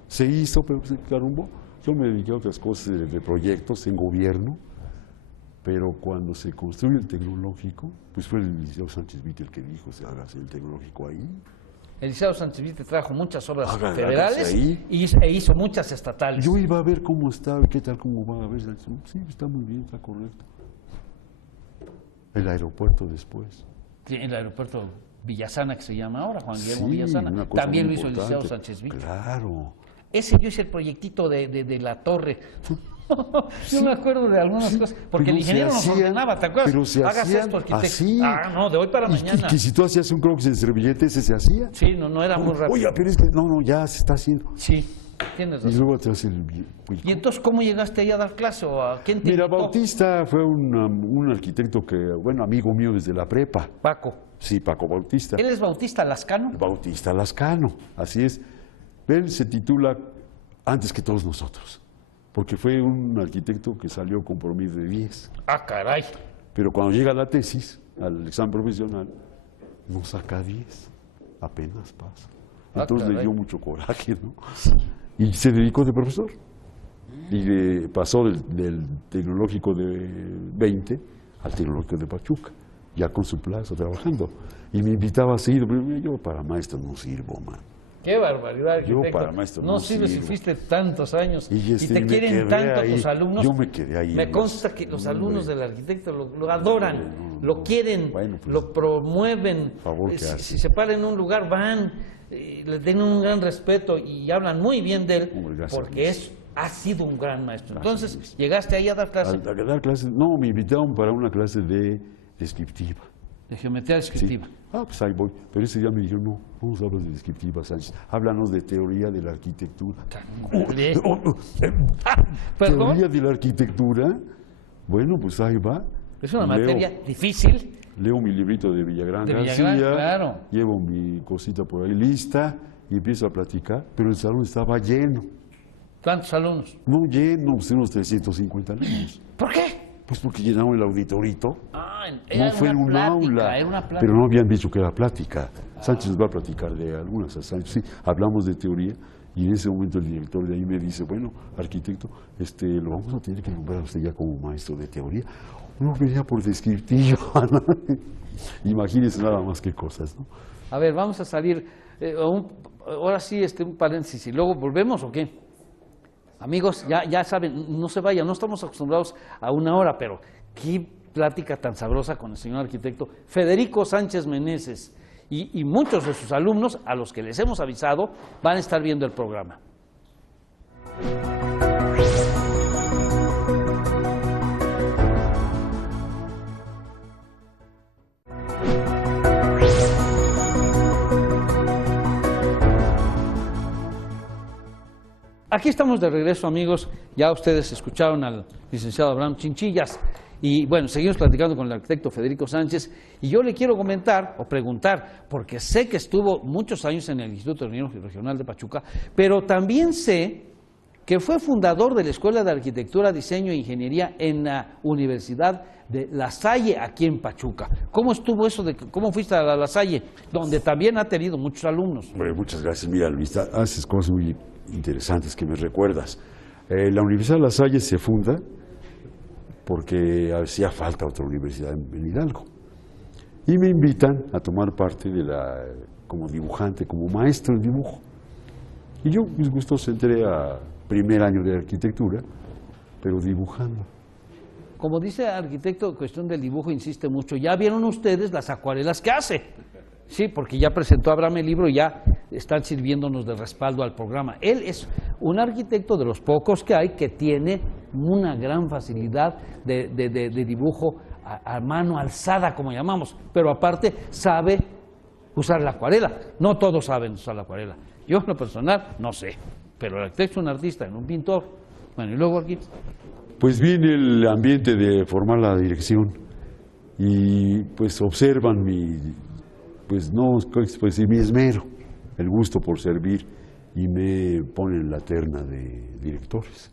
Se hizo, pero se carumbó. Yo me dediqué a otras cosas de proyectos en gobierno, pero cuando se construye el tecnológico, pues fue el licenciado Sánchez Vite el que dijo, se haga el tecnológico ahí. El Liceo Sánchez Vite trajo muchas obras Hágase federales ahí. e hizo muchas estatales. Yo iba a ver cómo estaba, qué tal, cómo va a ver. Sí, está muy bien, está correcto. El aeropuerto después. Sí, el aeropuerto Villasana, que se llama ahora, Juan Guillermo Sí, Villasana. una cosa También lo muy hizo el importante. Liceo Sánchez Vite. Claro. Ese yo hice el proyectito de la torre. Yo me acuerdo de algunas cosas, porque Pero el ingeniero se nos hacían- ordenaba, ¿te acuerdas? pero se Hagas hacían esto, arquitecto. así. Ah, no, de hoy para Y mañana. que si tú hacías un croquis en servillete, ese se hacía. Sí, no era muy rápido. Oye, pero es que no, ya se está haciendo. Sí, tienes Y razón. luego atrás el... ¿Y entonces cómo llegaste ahí a dar clase o a quién te Mira, invitó? Bautista fue un arquitecto que, bueno, amigo mío desde la prepa. Paco. Sí, Paco Bautista. ¿Él es Bautista Lascano? Bautista Lascano, así es. Él se titula antes que todos nosotros, porque fue un arquitecto que salió con promedio de 10. Ah, caray. Pero cuando llega a la tesis, al examen profesional, no saca 10, apenas pasa. Ah, Entonces le caray. dio mucho coraje, ¿no? Y se dedicó de profesor. Y pasó del tecnológico de 20 al tecnológico de Pachuca, ya con su plaza trabajando. Y me invitaba a seguir, pero mira, yo para maestro no sirvo, man. Qué barbaridad, arquitecto. Yo para maestro no no sirve si sirvo. fuiste tantos años Y te me quieren quedé tanto ahí. tus alumnos. Yo me quedé ahí. Me en consta los- que los hombre, alumnos del arquitecto lo adoran, no, lo no. quieren, Bueno, pues, lo promueven. favor que Si hace. se paran en un lugar, van, le tienen un gran respeto y hablan muy bien de él, Hombre, gracias, porque Luis. ha sido un gran maestro. Gracias, Entonces, Luis. llegaste ahí a dar clase A dar clases, no, me invitaron para una clase de descriptiva. de geometría Sí. descriptiva. Ah, pues ahí voy. Pero ese día me dijeron, no nos hablas de descriptiva, Sánchez. Háblanos de teoría de la arquitectura. Órale. ¿Perdón? Teoría de la arquitectura. Bueno, pues ahí va. Es una Leo- materia difícil. Leo mi librito de Villagrán De García, Villagrán, claro. llevo mi cosita por ahí lista y empiezo a platicar, pero el salón estaba lleno. ¿Cuántos alumnos? No lleno, pues unos 350 alumnos. ¿Por qué? Pues porque llenaron el auditorito. Ah, No fue en un aula, Era una plática. pero no habían dicho que era plática. Sánchez nos va a platicar de algunas. Sánchez, sí, hablamos de teoría y en ese momento el director de ahí me dice, bueno, arquitecto, lo vamos a tener que nombrar a usted ya como maestro de teoría. No venía por descriptivo. Imagínense nada más que cosas, ¿no? A ver, vamos a salir, ahora sí, un paréntesis, y luego volvemos, ¿o qué? Amigos, ya saben, no se vayan, no estamos acostumbrados a una hora, pero qué plática tan sabrosa con el señor arquitecto Federico Sánchez Meneses. Y muchos de sus alumnos, a los que les hemos avisado, van a estar viendo el programa. Aquí estamos de regreso, amigos. Ya ustedes escucharon al licenciado Abraham Chinchillas. Y bueno, seguimos platicando con el arquitecto Federico Sánchez. Y yo le quiero comentar o preguntar, porque sé que estuvo muchos años en el Instituto Regional de Pachuca, pero también sé que fue fundador de la Escuela de Arquitectura, Diseño e Ingeniería en la Universidad de La Salle, aquí en Pachuca. ¿Cómo estuvo eso? ¿Cómo fuiste a La Salle? Donde también ha tenido muchos alumnos. Bueno, muchas gracias. Mira, Luis, haces cosas muy interesantes que me recuerdas. La Universidad de La Salle se funda porque hacía falta otra universidad en Hidalgo. Y me invitan a tomar parte como dibujante, como maestro en dibujo. Y yo, mis gustos, entré a primer año de arquitectura, pero dibujando. Como dice el arquitecto, cuestión del dibujo insiste mucho. Ya vieron ustedes las acuarelas que hace. Sí, porque ya presentó Abraham el libro y ya están sirviéndonos de respaldo al programa. Él es un arquitecto de los pocos que hay que tiene una gran facilidad de dibujo a mano alzada, como llamamos, pero aparte sabe usar la acuarela. No todos saben usar la acuarela. Yo en lo personal no sé, pero el arquitecto es un artista, no un pintor. Bueno, y luego aquí. Pues viene el ambiente de formar la dirección y pues observan mi esmero, el gusto por servir y me ponen la terna de directores.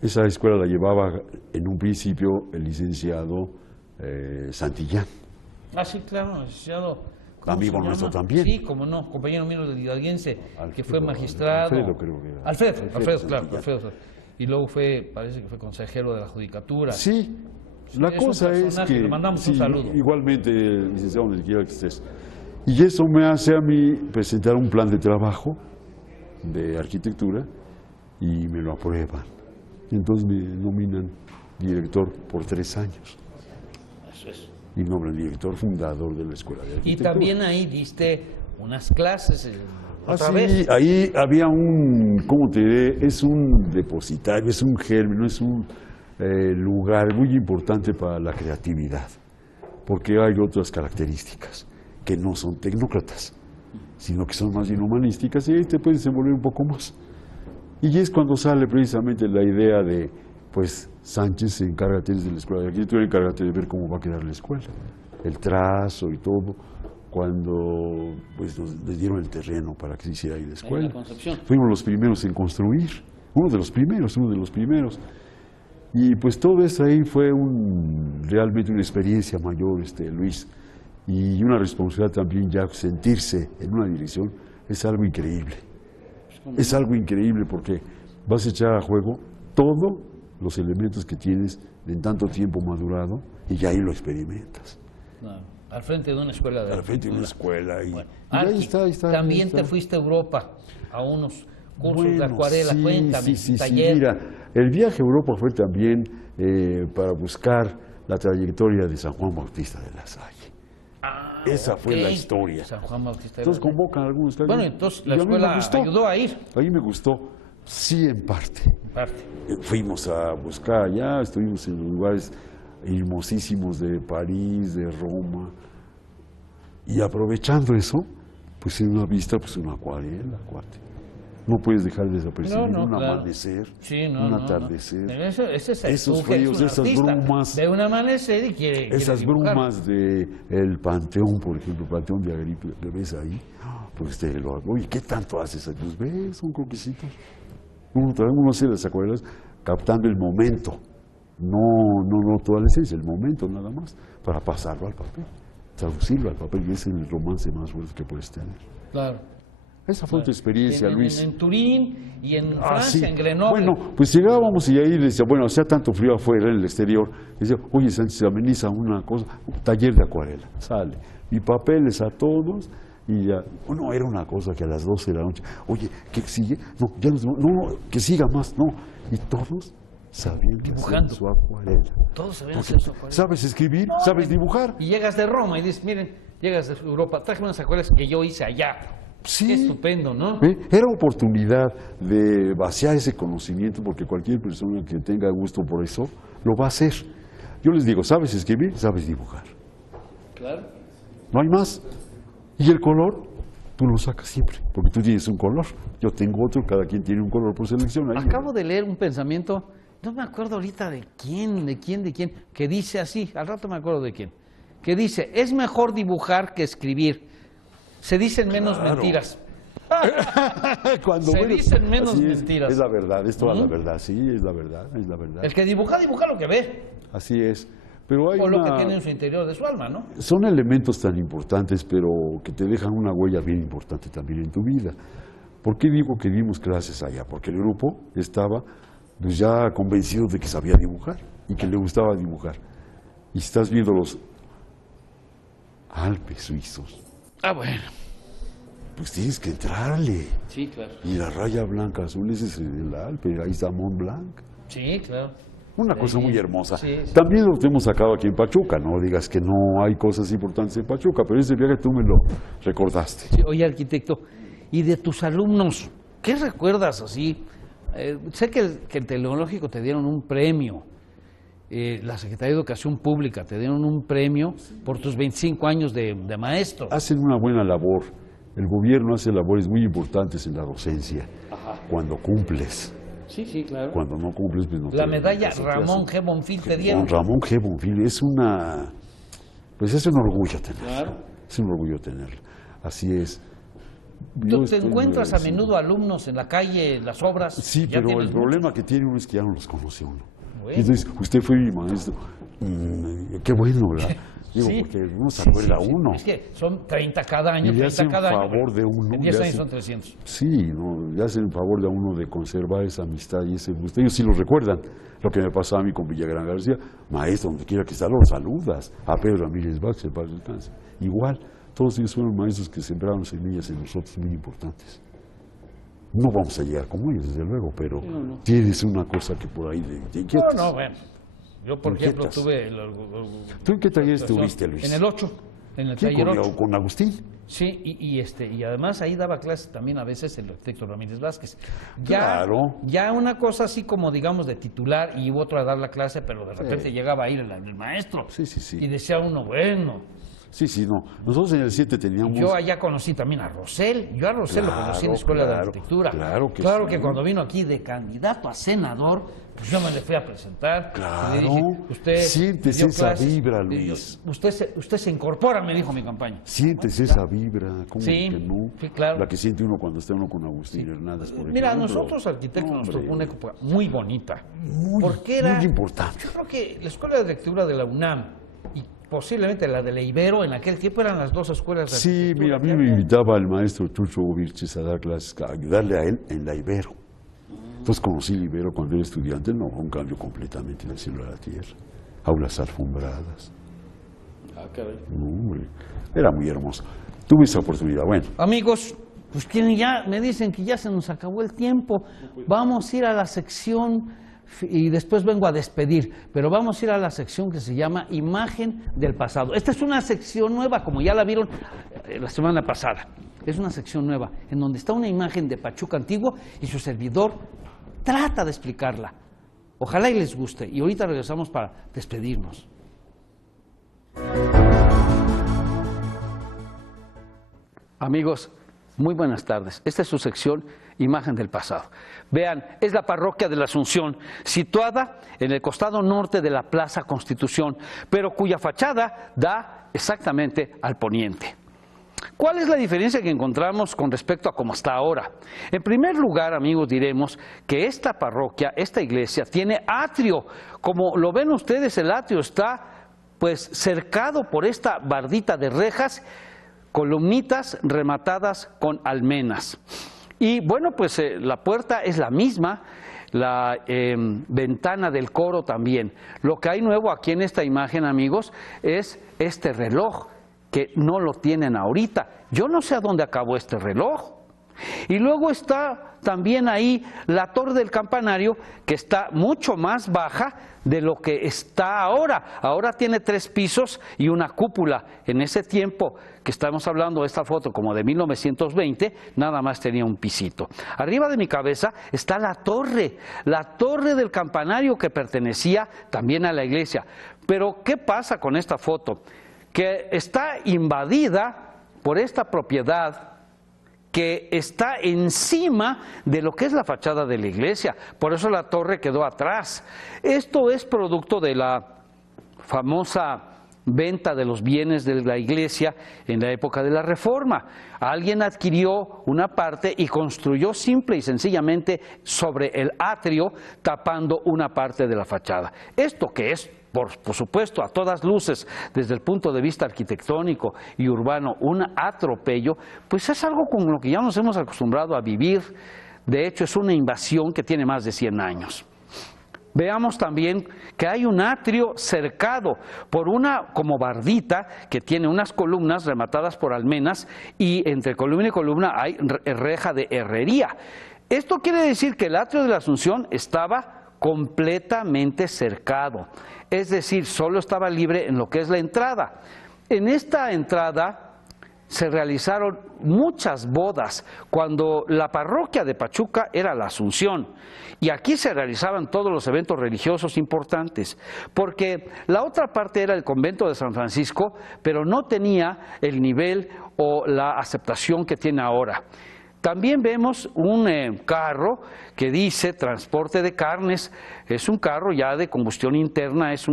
Esa escuela la llevaba en un principio el licenciado Santillán. Ah, sí, claro, licenciado. ¿Cómo Amigo se nuestro llama? también. Sí, como no, compañero mío del hidalguense, que Alfredo, fue magistrado. Alfredo creo que era. Alfredo, claro, Santillán. Alfredo. Y luego parece que fue consejero de la judicatura. Sí, la Es un cosa es personaje, que... le mandamos un sí, saludo. igualmente, licenciado, donde quiera que estés. Y eso me hace a mí presentar un plan de trabajo de arquitectura y me lo aprueban. Entonces me nominan director por 3 años. Eso es. Y nombran director fundador de la Escuela de Y Arquitectura. también ahí diste unas clases otra Sí, vez. ahí había ¿cómo te diré? Es un depositario, es un germen, es un lugar muy importante para la creatividad, porque hay otras características que no son tecnócratas, sino que son más bien humanísticas y ahí te puedes desenvolver un poco más. Y es cuando sale precisamente la idea de, pues, Sánchez, encárgate de la Escuela de Arquitectura, encárgate de ver cómo va a quedar la escuela, el trazo y todo, cuando pues les dieron el terreno para que se hiciera ahí la escuela. En la Concepción. Fuimos los primeros en construir, uno de los primeros. Y pues todo eso ahí fue realmente una experiencia mayor, Luis. y una responsabilidad también ya sentirse en una dirección es algo increíble. Es algo increíble porque vas a echar a juego todos los elementos que tienes en tanto tiempo madurado y ya ahí lo experimentas. No, al frente de una escuela de Al frente de una arquitectura. escuela. Y, Bueno, y ahí Arqui, está. también ahí está. te fuiste a Europa a unos cursos de Bueno, acuarela, sí, cuéntame, sí, taller. mira, el viaje a Europa fue también para buscar la trayectoria de San Juan Bautista de la Salle. Ah, Esa fue ok. la historia. San Juan Bautista de Entonces la Salle. convocan a algunos. Bueno, entonces la y a mí me escuela gustó. ayudó a ir. A mí me gustó, sí, en parte. Parte. Fuimos a buscar allá, estuvimos en lugares hermosísimos de París, de Roma, y aprovechando eso, pues en una vista, pues una acuarela, cuate. No puedes dejar de desapercibir un claro. amanecer, Sí, un atardecer. No. Ese es Esos tú que eres fríos, un esas artista, brumas. de un amanecer y quiere Esas dibujar. brumas del Panteón, por ejemplo, el Panteón de Agripa, que ves ahí, pues oye, ¿qué tanto haces ahí? Pues ves, son croquecitos. Uno hace las acuarelas captando el momento, no toda la esencia, el momento nada más, para pasarlo al papel, traducirlo al papel, y ese es el romance más fuerte que puedes tener. Claro. Esa fue tu experiencia, Luis. En Turín y en Ah, Francia, sí. en Grenoble. Bueno, pues llegábamos y ahí decía, bueno, hacía tanto frío afuera en el exterior, decía, oye, Sánchez, ameniza una cosa, un taller de acuarela, sale, y papeles a todos, y ya, bueno, era una cosa que a las 12 de la noche, oye, ¿qué sigue? No, ya no, que siga más, no, y todos sabían que Dibujando. hacer su acuarela. Todos sabían Porque hacer su acuarela. ¿sabes escribir? ¿Sabes dibujar? Y llegas de Roma y dices, miren, llegas de Europa, traje unas acuarelas que yo hice allá. Sí. Qué estupendo, ¿no? Era oportunidad de vaciar ese conocimiento porque cualquier persona que tenga gusto por eso lo va a hacer. Yo les digo, ¿sabes escribir? ¿Sabes dibujar? Claro. No hay más. Y el color, tú lo sacas siempre, porque tú tienes un color. Yo tengo otro, cada quien tiene un color por selección. Ahí Acabo de leer un pensamiento, no me acuerdo ahorita de quién, que dice así, al rato me acuerdo de quién, que dice, es mejor dibujar que escribir. Se dicen menos Claro. mentiras. Cuando Se bueno, dicen menos así mentiras. Es la verdad, es toda la verdad, sí, es la verdad, es la verdad. El que dibuja lo que ve, Así es. Pero hay o lo que una- tiene en su interior de su alma, ¿no? Son elementos tan importantes, pero que te dejan una huella bien importante también en tu vida. ¿Por qué digo que dimos clases allá? Porque el grupo estaba pues, ya convencido de que sabía dibujar y que le gustaba dibujar. Y estás viendo los Alpes suizos, Ah, bueno. pues tienes que entrarle. Sí, claro. Y la raya blanca azul, ese es el Alpe, ahí está Mont Blanc. Sí, claro. Una Sí, cosa muy hermosa. sí, sí. También lo hemos sacado aquí en Pachuca, no digas que no hay cosas importantes en Pachuca, pero ese viaje tú me lo recordaste. Sí, oye, arquitecto, y de tus alumnos, ¿qué recuerdas así? Sé que el Tecnológico te dieron un premio, la Secretaría de Educación Pública te dieron un premio por tus 25 años de maestro. Hacen una buena labor. El gobierno hace labores muy importantes en la docencia. Cuando cumples. Sí, sí, claro. Cuando no cumples, pues no La te- medalla no te Ramón hacen. G. Bonfil te Con dieron. Ramón G. Bonfil es una... Pues es un orgullo tenerla. Claro. Es un orgullo tenerla. Así es. ¿Tú Yo te estoy muy encuentras a agradecido. menudo alumnos en la calle, en las obras? Sí, Ya pero tienes el problema que tiene uno es que ya no los conoce uno. Bueno. Entonces, usted fue mi maestro. Qué bueno, ¿verdad? Digo, Sí. porque uno se Sí, acuerda sí, sí. uno. Es que son 30 cada año, Y le 30 hacen cada año. favor de uno, En 10 le años hacen- son 300. Sí, no, le hacen el favor de a uno de conservar esa amistad y ese gusto. Ellos sí lo recuerdan. Lo que me pasó a mí con Villagrán García, maestro, donde quiera que está, lo saludas. A Pedro Ramírez Vázquez, el padre descanse. Igual, todos ellos fueron maestros que sembraron semillas en nosotros muy importantes. No vamos a llegar como ellos, desde luego, pero tienes una cosa que por ahí te inquietas. No, bueno. Yo, por ¿Te ejemplo, inquietas? tuve... ¿Tú en qué taller estuviste, Luis? En el 8, en el ¿Quién, taller 8. con Agustín? Sí, y además ahí daba clases también a veces el arquitecto Ramírez Vázquez. Ya, Claro. Ya una cosa así como, digamos, de titular y otro a dar la clase, pero de repente llegaba ahí el maestro. Sí, sí, sí. Y decía uno, bueno, Sí, sí, no. Nosotros en el 7 teníamos... yo allá conocí también a Rosell. Yo a Rosell lo conocí en la Escuela de Claro, Arquitectura. claro que sí. que cuando vino aquí de candidato a senador, pues yo me le fui a presentar. Claro. Y le dije, usted Sientes dio esa clases, vibra, y yo, Luis. usted se incorpora, me dijo mi campaña. Sientes esa vibra, ¿cómo Sí, que no? sí, claro. La que siente uno cuando está uno con Agustín Hernández, por Mira, ejemplo. nosotros arquitectos nos Hombre, tocó una época muy bonita. muy, porque era muy importante. Yo creo que la Escuela de Arquitectura de la UNAM y posiblemente la de la Ibero, en aquel tiempo eran las dos escuelas de Sí, arquitectura mira, a mí que me había. invitaba el maestro Chucho Vilches a dar clases, a ayudarle a él en la Ibero. Entonces conocí la Ibero cuando era estudiante, no, un cambio completamente del cielo a la tierra. Aulas alfombradas. Ah, caray. No, hombre, era muy hermoso. Tuve esa oportunidad, bueno. Amigos, pues ya me dicen que ya se nos acabó el tiempo. Vamos a ir a la sección y después vengo a despedir, pero vamos a ir a la sección que se llama Imagen del Pasado. Esta es una sección nueva, como ya la vieron la semana pasada. Es una sección nueva, en donde está una imagen de Pachuca Antiguo y su servidor trata de explicarla. Ojalá y les guste. Y ahorita regresamos para despedirnos. Amigos, muy buenas tardes. Esta es su sección Imagen del Pasado. Vean, es la parroquia de la Asunción, situada en el costado norte de la Plaza Constitución, pero cuya fachada da exactamente al poniente. ¿Cuál es la diferencia que encontramos con respecto a cómo está ahora? En primer lugar, amigos, diremos que esta parroquia, esta iglesia, tiene atrio. Como lo ven ustedes, el atrio está pues cercado por esta bardita de rejas, columnitas rematadas con almenas. Y bueno, pues la puerta es la misma, la ventana del coro también. Lo que hay nuevo aquí en esta imagen, amigos, es este reloj, que no lo tienen ahorita. Yo no sé a dónde acabó este reloj. Y luego está también ahí la torre del campanario, que está mucho más baja de lo que está ahora. Ahora tiene 3 pisos y una cúpula. En ese tiempo que estamos hablando de esta foto, como de 1920, nada más tenía un pisito. Arriba de mi cabeza está la torre del campanario, que pertenecía también a la iglesia. Pero ¿qué pasa con esta foto? Que está invadida por esta propiedad que está encima de lo que es la fachada de la iglesia. Por eso la torre quedó atrás. Esto es producto de la famosa venta de los bienes de la iglesia en la época de la Reforma. Alguien adquirió una parte y construyó simple y sencillamente sobre el atrio, tapando una parte de la fachada. Esto que es, por supuesto, a todas luces, desde el punto de vista arquitectónico y urbano, un atropello, pues es algo con lo que ya nos hemos acostumbrado a vivir. De hecho, es una invasión que tiene más de 100 años. Veamos también que hay un atrio cercado por una como bardita que tiene unas columnas rematadas por almenas, y entre columna y columna hay reja de herrería. Esto quiere decir que el atrio de la Asunción estaba completamente cercado, es decir, solo estaba libre en lo que es la entrada. En esta entrada se realizaron muchas bodas cuando la parroquia de Pachuca era la Asunción, y aquí se realizaban todos los eventos religiosos importantes, porque la otra parte era el convento de San Francisco, pero no tenía el nivel o la aceptación que tiene ahora. También vemos un carro que dice transporte de carnes. Es un carro ya de combustión interna, es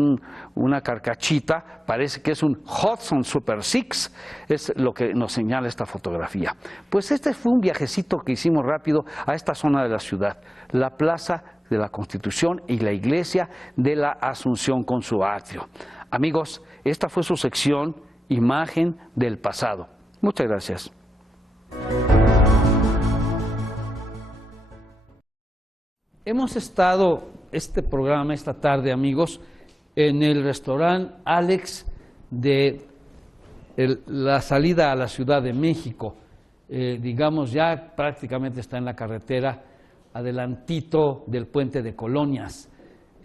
una carcachita, parece que es un Hudson Super 6, es lo que nos señala esta fotografía. Pues este fue un viajecito que hicimos rápido a esta zona de la ciudad, la Plaza de la Constitución y la Iglesia de la Asunción con su atrio. Amigos, esta fue su sección Imagen del Pasado. Muchas gracias. Hemos estado este programa esta tarde, amigos, en el restaurante Alex de la salida a la Ciudad de México. Digamos, ya prácticamente está en la carretera, adelantito del puente de Colonias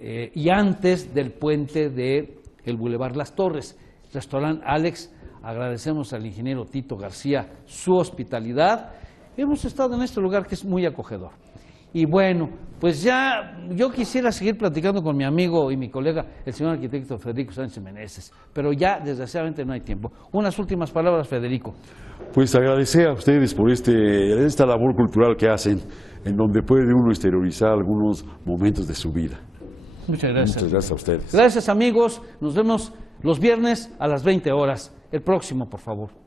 y antes del puente de el Boulevard Las Torres. Restaurante Alex, agradecemos al ingeniero Tito García su hospitalidad. Hemos estado en este lugar que es muy acogedor. Y bueno, pues ya yo quisiera seguir platicando con mi amigo y mi colega, el señor arquitecto Federico Sánchez Meneses, pero ya desgraciadamente no hay tiempo. Unas últimas palabras, Federico. Pues agradecer a ustedes por esta labor cultural que hacen, en donde puede uno exteriorizar algunos momentos de su vida. Muchas gracias. Muchas gracias a ustedes. Gracias, amigos. Nos vemos los viernes a las 20 horas. El próximo, por favor.